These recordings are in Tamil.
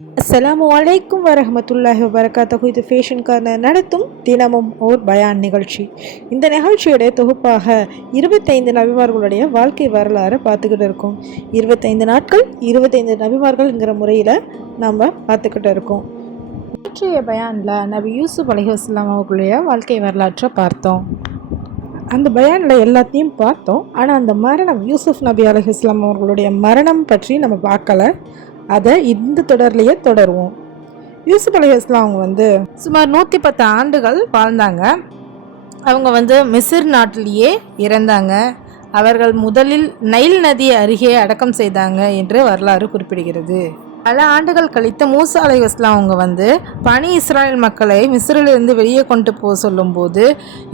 அஸ்ஸலாமு அலைக்கும் வரஹ்மத்துல்லாஹி வபரகாத்துஹு. இது ஃபேஷன் கார்னர் நடத்தும் தினமும் ஓர் பயான் நிகழ்ச்சி. இந்த நிகழ்ச்சியுடைய தொகுப்பாக 25 நபிமார்களுடைய வாழ்க்கை வரலாறு பார்த்துக்கிட்டு இருக்கோம். 25 நாட்கள் 25 நபிமார்கள்ங்கிற முறையில் நம்ம பார்த்துக்கிட்டு இருக்கோம். நேற்றைய பயானில் நபி யூசுப் அலைஹிஸ்ஸலாம் அவர்களுடைய வாழ்க்கை வரலாற்றை பார்த்தோம். அந்த பயானில் எல்லாத்தையும் பார்த்தோம். ஆனால் அந்த மரணம், யூசுப் நபி அலைஹிஸ்ஸலாம் அவர்களுடைய மரணம் பற்றி நம்ம பார்க்கல. அதை இந்த தொடர்லேயே தொடருவோம். யூசுப் அலைஹிஸ்ஸலாம் அவங்க சுமார் 110 ஆண்டுகள் வாழ்ந்தாங்க. அவங்க மிஸ்ர் நாட்டிலேயே இறந்தாங்க. அவர்கள் முதலில் நைல் நதி அருகே அடக்கம் செய்தாங்க என்று வரலாறு குறிப்பிடுகிறது. பல ஆண்டுகள் கழித்து மூசா அலைஹிஸ்ஸலாம் அவங்க பனி இஸ்ராயல் மக்களை மிஸ்ரிலிருந்து வெளியே கொண்டு போக சொல்லும்போது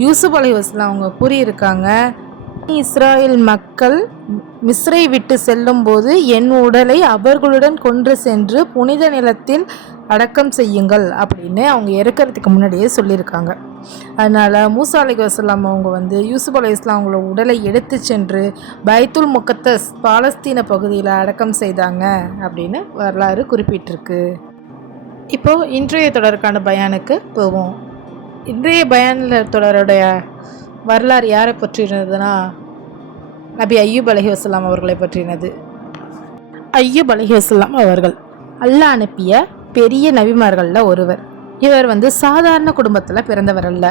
யூசுப் அலைஹிஸ்ஸலாம் அவங்க கூறியிருக்காங்க, இஸ்ராயல் மக்கள் மிஸ்ரை விட்டு செல்லும் போது என் உடலை அவர்களுடன் கொண்டு சென்று புனித நிலத்தில் அடக்கம் செய்யுங்கள் அப்படின்னு அவங்க இறக்கிறதுக்கு முன்னாடியே சொல்லியிருக்காங்க. அதனால் மூசா அலைஹிஸ்ஸலாம் அவங்க யூசுப் அலைஹிஸ்ஸலாம் அவங்களோட உடலை எடுத்து சென்று பைத்துல் முகத்தஸ் பாலஸ்தீன பகுதியில் அடக்கம் செய்தாங்க அப்படின்னு வரலாறு குறிப்பிட்டிருக்கு. இப்போது இன்றைய தொடருக்கான பயானுக்கு போவோம். இன்றைய பயானில் தொடருடைய வரலாறு யாரை பற்றினதுன்னா, நபி ஐயூப் அலைஹிஸ்ஸலாம் அவர்களை பற்றினது. ஐயூப் அலைஹிஸ்ஸலாம் அவர்கள் அல்லாஹ் அனுப்பிய பெரிய நபிமார்களில் ஒருவர். இவர் சாதாரண குடும்பத்தில் பிறந்தவர் அல்ல.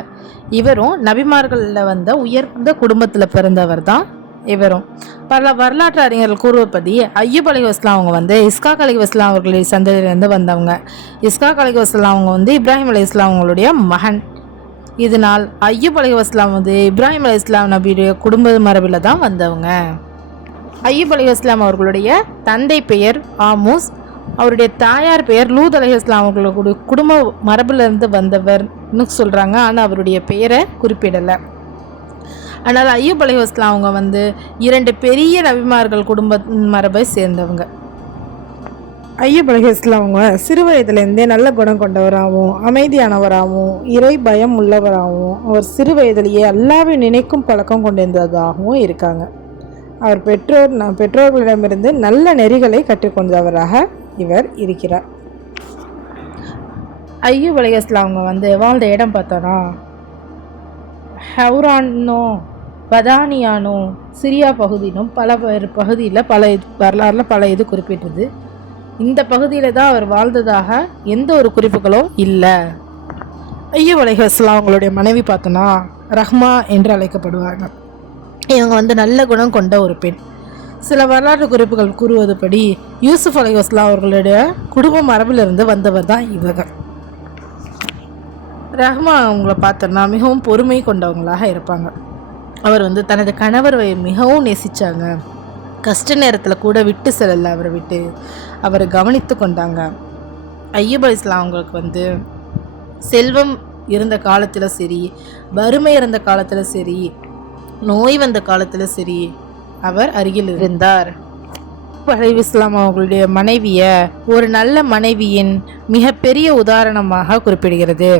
இவரும் நபிமார்களில் உயர்ந்த குடும்பத்தில் பிறந்தவர் தான் இவரும். பல வரலாற்று அறிஞர்கள் கூறுவபடி ஐயூப் அலைஹிஸ்ஸலாம் அவங்க இஸ்காக் அலைஹிஸ்ஸலாம் அவர்களுடைய சந்ததியிலிருந்து வந்தவங்க. இஸ்காக் அலைஹிஸ்ஸலாம் அவங்க இப்ராஹிம் அலைஹிஸ்ஸலாம் அவங்களுடைய மகன். இதனால் ஐயூப் அலைஹிஸ்ஸலாம் இப்ராஹிம் அலைஹிஸ்ஸலாம் நபியுடைய குடும்ப மரபில் தான் வந்தவங்க. ஐயூப் அலைஹிஸ்ஸலாம் அவர்களுடைய தந்தை பெயர் ஆமூஸ், அவருடைய தாயார் பெயர் லூத் அலைஹிஸ்ஸலாம் அவர்களுடைய குடும்ப மரபிலிருந்து வந்தவர்னு சொல்கிறாங்க. ஆனால் அவருடைய பெயரை குறிப்பிடலை. அதனால் ஐயூப் அலைஹிஸ்ஸலாம் அவங்க 2 பெரிய நபிமார்கள் குடும்ப மரபை சேர்ந்தவங்க. ஐயூப் அலைஹிஸ்ஸலாம் அவங்க சிறு வயதுலேருந்தே நல்ல குணம் கொண்டவராகவும் அமைதியானவராகவும் இறை பயம் உள்ளவராகவும் அவர் சிறு வயதிலேயே அல்லாஹ்வை நினைக்கும் பழக்கம் கொண்டிருந்ததாகவும் இருக்காங்க. அவர் பெற்றோர்களிடமிருந்து நல்ல நெறிகளை கற்றுக்கொண்டவராக இவர் இருக்கிறார். ஐயூப் அலைஹிஸ்ஸலாம் அவங்க வாழ்ந்த இடம் பார்த்தோன்னா ஹவுரானும் பதானியானும் சிரியா பகுதியிலும் பல பகுதியில் வரலாறுல பல இது குறிப்பிட்டது. இந்த பகுதியில் தான் அவர் வாழ்ந்ததாக எந்த ஒரு குறிப்புகளும் இல்லை. ஐயூப் அலைஹிஸ்ஸலாம் அவங்களுடைய மனைவி பார்த்தோன்னா ரஹ்மா என்று அழைக்கப்படுவாங்க. இவங்க நல்ல குணம் கொண்ட ஒரு பெண். சில வரலாற்று குறிப்புகள் கூறுவதுபடி யூசுப் அலைஹிஸ்ஸலாம் அவர்களுடைய குடும்ப மரபிலிருந்து வந்தவர் தான் இவங்க. ரஹ்மா அவங்கள பார்த்தோன்னா மிகவும் பொறுமை கொண்டவங்களாக இருப்பாங்க. அவர் தனது கணவரை மிகவும் நேசித்தாங்க. கஷ்ட நேரத்தில் கூட விட்டு செல்லலை. அவரை விட்டு அவரை கவனித்து கொண்டாங்க. ஐயூப் அலைஹிஸ்ஸலாம் அவங்களுக்கு செல்வம் இருந்த காலத்தில் சரி, வறுமை இருந்த காலத்தில் சரி, நோய் வந்த காலத்தில் சரி அவர் அருகில் இருந்தார். அலைஹிஸ்ஸலாம் அவங்களுடைய மனைவியை ஒரு நல்ல மனைவியின் மிகப்பெரிய உதாரணமாக குறிப்பிடுகிறது.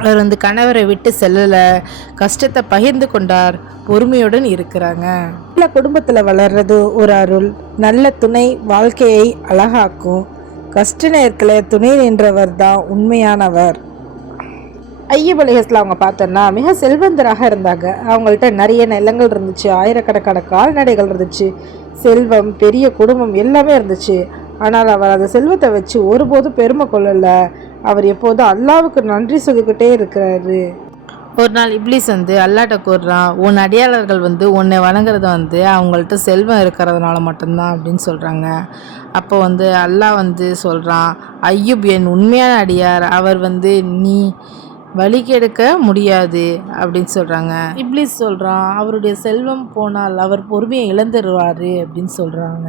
அவர் கணவரை விட்டு செல்லலை, கஷ்டத்தை பகிர்ந்து கொண்டார், பொறுமையுடன் இருக்கிறாங்க. நல்ல குடும்பத்தில் வளர்றது ஒரு அருள். நல்ல துணை வாழ்க்கையை அழகாக்கும். கஷ்ட நேரத்தில் துணை நின்றவர் தான் உண்மையானவர். ஐயூப் அலைஹிஸ்ஸலாம் அவங்க பார்த்தோன்னா மிக செல்வந்தராக இருந்தாங்க. அவங்கள்ட்ட நிறைய நிலங்கள் இருந்துச்சு, ஆயிரக்கணக்கான கால்நடைகள் இருந்துச்சு, செல்வம், பெரிய குடும்பம் எல்லாமே இருந்துச்சு. ஆனால் அவர் அந்த செல்வத்தை வச்சு ஒருபோதும் பெருமை கொள்ளலை. அவர் எப்போதும் அல்லாஹ்வுக்கு நன்றி சொல்லிக்கிட்டே இருக்கிறாரு. ஒரு நாள் இப்லீஸ் அல்லாட்ட கூறுறான், உன் அடியாளர்கள் உன்னை வணங்குறத அவங்கள்ட்ட செல்வம் இருக்கிறதுனால மட்டும்தான் அப்படின்னு சொல்கிறாங்க. அப்போ அல்லாஹ் சொல்கிறான், ஐயூப் என் உண்மையான அடியார், அவர் நீ வழி கெடுக்க முடியாது அப்படின்னு சொல்கிறாங்க. இப்லீஸ் சொல்கிறான், அவருடைய செல்வம் போனால் அவர் பொறுமையை இழந்துடுவார் அப்படின்னு சொல்கிறாங்க.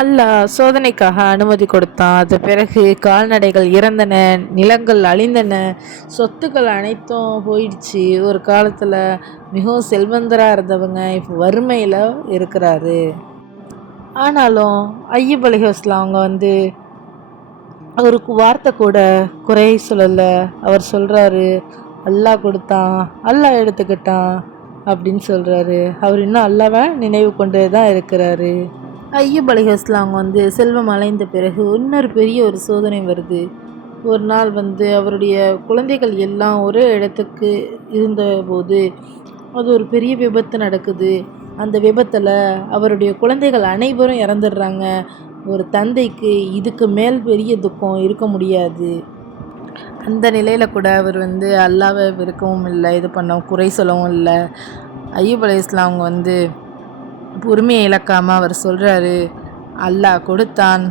அல்லாஹ் சோதனைக்காக அனுமதி கொடுத்தான். அது பிறகு கால்நடைகள் இறந்தன, நிலங்கள் அழிந்தன, சொத்துக்கள் அனைத்தும் போயிடுச்சு. ஒரு காலத்தில் மிகவும் செல்வந்தராக இருந்தவங்க இப்போ வறுமையில் இருக்கிறாரு. ஆனாலும் ஐயூப் அலைஹிஸ்ஸலாம் அவங்க அவருக்கு வார்த்தை கூட குறை சொல்லலை. அவர் சொல்கிறாரு, அல்லாஹ் கொடுத்தான், அல்லாஹ் எடுத்துக்கிட்டான் அப்படின்னு சொல்கிறாரு. அவர் இன்னும் அல்லாஹ்வை நினைவு கொண்டே தான் இருக்கிறாரு. ஐயூப் அலைஹிஸ்ஸலாம் அவங்க செல்வம் அடைந்த பிறகு இன்னொரு பெரிய ஒரு சோதனை வருது. ஒரு நாள் அவருடைய குழந்தைகள் எல்லாம் ஒரே இடத்துக்கு இருந்தபோது அது ஒரு பெரிய விபத்து நடக்குது. அந்த விபத்தில் அவருடைய குழந்தைகள் அனைவரும் இறந்துடுறாங்க. ஒரு தந்தைக்கு இதுக்கு மேல் பெரிய துக்கம் இருக்க முடியாது. அந்த நிலையில் கூட அவர் அல்லாவை வெறுக்கவும் இல்லை, இது பண்ணவும் குறை சொல்லவும் இல்லை. ஐயூப் அலைஹிஸ்ஸலாம் அவங்க பொறுமையை இழக்காமல் அவர் சொல்கிறாரு, அல்லாஹ் கொடுத்தான்,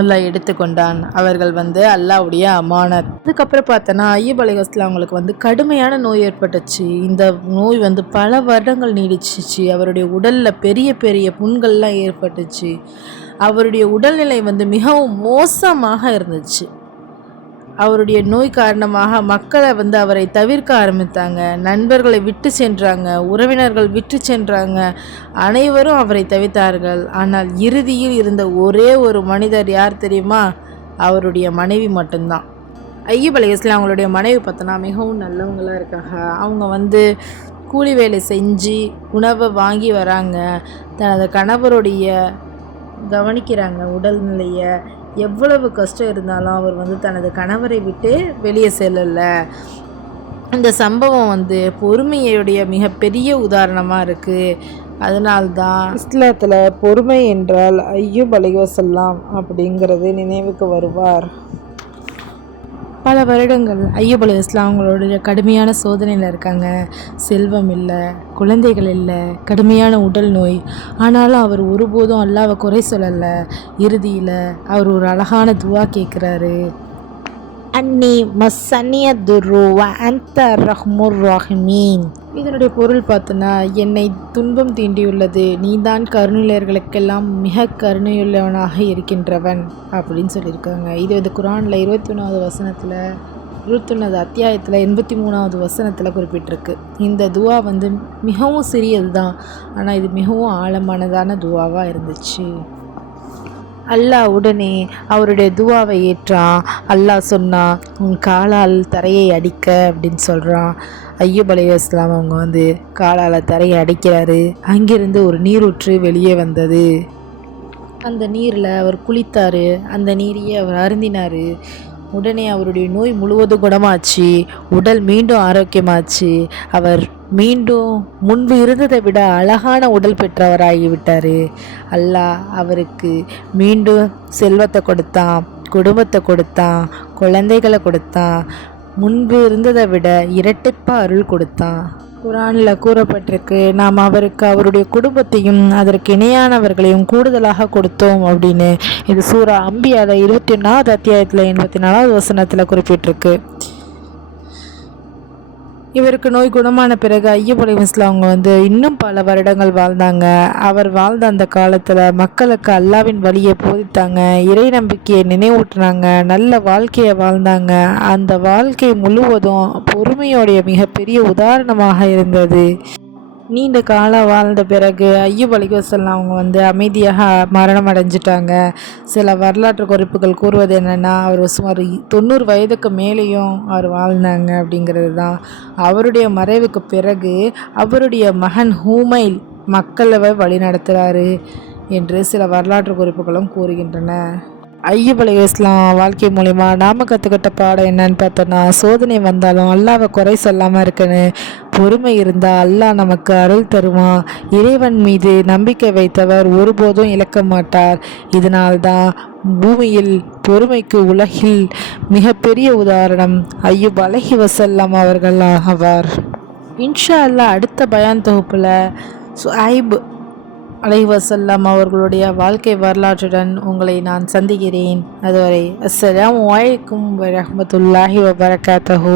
அல்லாஹ் எடுத்துக்கொண்டான். அவர்கள் அல்லாஹ்வுடைய அமானத். அதுக்கப்புறம் பார்த்தோன்னா ஐயூப் அலைஹிஸ்ஸலாம் அவங்களுக்கு கடுமையான நோய் ஏற்பட்டுச்சு. இந்த நோய் பல வருடங்கள் நீடிச்சிச்சு. அவருடைய உடலில் பெரிய பெரிய புண்கள்லாம் ஏற்பட்டுச்சு. அவருடைய உடல்நிலை மிகவும் மோசமாக இருந்துச்சு. அவருடைய நோய் காரணமாக மக்களை அவரை தவிர்க்க ஆரம்பித்தாங்க. நண்பர்களை விட்டு சென்றாங்க, உறவினர்கள் விட்டு சென்றாங்க, அனைவரும் அவரை தவிர்த்தார்கள். ஆனால் இறுதியில் இருந்த ஒரே ஒரு மனிதர் யார் தெரியுமா? அவருடைய மனைவி மட்டும்தான். ஐயூப் அலைஹிஸ்ஸலாம் அவங்களுடைய மனைவி பார்த்தோன்னா மிகவும் நல்லவங்களாக இருக்காங்க. அவங்க கூலி வேலை செஞ்சு உணவை வாங்கி வராங்க. தனது கணவருடைய கவனிக்கிறாங்க உடல்நிலையை. எவ்வளவு கஷ்டம் இருந்தாலும் அவர் தனது கணவரை விட்டு வெளியே செல்லலை. இந்த சம்பவம் பொறுமையுடைய மிகப்பெரிய உதாரணமாக இருக்குது. அதனால்தான் இஸ்லாத்தில் பொறுமை என்றால் ஐயூப் அலைஹிஸ்ஸலாம் அப்படிங்கிறது நினைவுக்கு வருவார். பல வருடங்கள் ஐயூப் அலைஹிஸ்ஸலாம் அவங்களுடைய கடுமையான சோதனையில் இருக்காங்க. செல்வம் இல்லை, குழந்தைகள் இல்லை, கடுமையான உடல் நோய். ஆனாலும் அவர் ஒருபோதும் அல்லாஹ்வை குறை சொல்லலை. இறுதியில் அவர் ஒரு அழகான துவா கேட்குறாரு. அன்னி மஸ்ஸனிய துர்ரு வ அன்த ரஹ்முர் ரஹீமீன். இதனுடைய பொருள் பார்த்தோன்னா, என்னை துன்பம் தீண்டியுள்ளது, நீதான் கருணையுள்ளவர்களுக்கெல்லாம் மிக கருணையுள்ளவனாக இருக்கின்றவன் அப்படின்னு சொல்லியிருக்காங்க. இது குரானில் 21வது வசனத்தில் 21வது அத்தியாயத்தில் 83வது வசனத்தில் குறிப்பிட்டிருக்கு. இந்த துவா மிகவும் சிறியது தான், ஆனால் இது மிகவும் ஆழமானதான துவாவாக இருந்துச்சு. அல்லாஹ் உடனே அவருடைய துவாவை ஏற்றான். அல்லாஹ் சொன்னான், உன் காலால் தரையை அடிக்க அப்படின்னு சொல்கிறான். ஐயூப் அலைஹிஸ்ஸலாம் அவங்க காலால் தரையை அடிக்கிறாரு. அங்கிருந்து ஒரு நீரூற்று வெளியே வந்தது. அந்த நீரில் அவர் குளித்தார். அந்த நீரையே அவர் அருந்தினார். உடனே அவருடைய நோய் முழுவதும் குணமாச்சு. உடல் மீண்டும் ஆரோக்கியமாச்சு. அவர் மீண்டும் முன்பு இருந்ததை விட அழகான உடல் பெற்றவராகிவிட்டார். அல்லாஹ் அவருக்கு மீண்டும் செல்வத்தை கொடுத்தான், குடும்பத்தை கொடுத்தான், குழந்தைகளை கொடுத்தான். முன்பு இருந்ததை விட இரட்டிப்பாக அருள் கொடுத்தான். குரானில் கூறப்பட்டிருக்கு, நாம் அவருக்கு அவருடைய குடும்பத்தையும் அதற்கு இணையானவர்களையும் கூடுதலாக கொடுத்தோம் அப்படின்னு. இது சூரா அம்பியால 21வது அத்தியாயத்தில் 84வது வசனத்தில் குறிப்பிட்டிருக்கு. இவருக்கு நோய் குணமான பிறகு ஐயூப் அலைஹிஸ்ஸலாம் அவங்க இன்னும் பல வருடங்கள் வாழ்ந்தாங்க. அவர் வாழ்ந்த அந்த காலத்தில் மக்களுக்கு அல்லாவின் வழியை போதித்தாங்க, இறை நம்பிக்கையை நினைவூட்டினாங்க, நல்ல வாழ்க்கையை வாழ்ந்தாங்க. அந்த வாழ்க்கை முழுவதும் பொறுமையோடைய மிகப்பெரிய உதாரணமாக இருந்தது. நீண்ட காலம் வாழ்ந்த பிறகு ஐயூப் அலைஹிஸ்ஸலாம் அவங்க அமைதியாக மரணம் அடைஞ்சிட்டாங்க. சில வரலாற்று குறிப்புகள் கூறுவது என்னென்னா, அவர் சுமார் 90 வயதுக்கு மேலேயும் அவர் வாழ்ந்தாங்க அப்படிங்கிறது தான். அவருடைய மறைவுக்கு பிறகு அவருடைய மகன் ஹூமைல் மக்களை வழிநடத்துகிறாரு என்று சில வரலாற்று குறிப்புகளும் கூறுகின்றன. ஐயூப் அலைஹிஸ்ஸலாம் வாழ்க்கை மூலிமா நாம் கற்றுக்கிட்ட பாடம் என்னன்னு பார்த்தோன்னா, சோதனை வந்தாலும் அல்லாவை குறை சொல்லாமல் இருக்கணும். பொறுமை இருந்தால் அல்லாஹ் நமக்கு அருள் தருவான். இறைவன் மீது நம்பிக்கை வைத்தவர் ஒருபோதும் இழக்க மாட்டார். இதனால்தான் பூமியில் பொறுமைக்கு உலகில் மிகப்பெரிய உதாரணம் ஐயூப் அலைஹிஸ்ஸலாம் அவர்கள் ஆவார். இன்ஷா அல்லாஹ் அடுத்த பயான் தொகுப்பில் சுஐப் அலைஹிஸ்ஸலாம் அவர்களுடைய வாழ்க்கை வரலாற்றுடன் உங்களை நான் சந்திக்கிறேன். அதுவரை அஸ்ஸலாமு அலைக்கும் வரஹ்மத்துல்லாஹி வபரகாத்துஹு.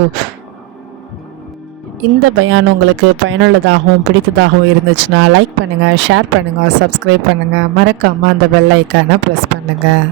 இந்த பயான் உங்களுக்கு பயனுள்ளதாகவும் பிடித்ததாகவும் இருந்துச்சுன்னா லைக் பண்ணுங்கள், ஷேர் பண்ணுங்கள், சப்ஸ்கிரைப் பண்ணுங்கள். மறக்காமல் அந்த பெல் ஐக்கானை ப்ரெஸ் பண்ணுங்கள்.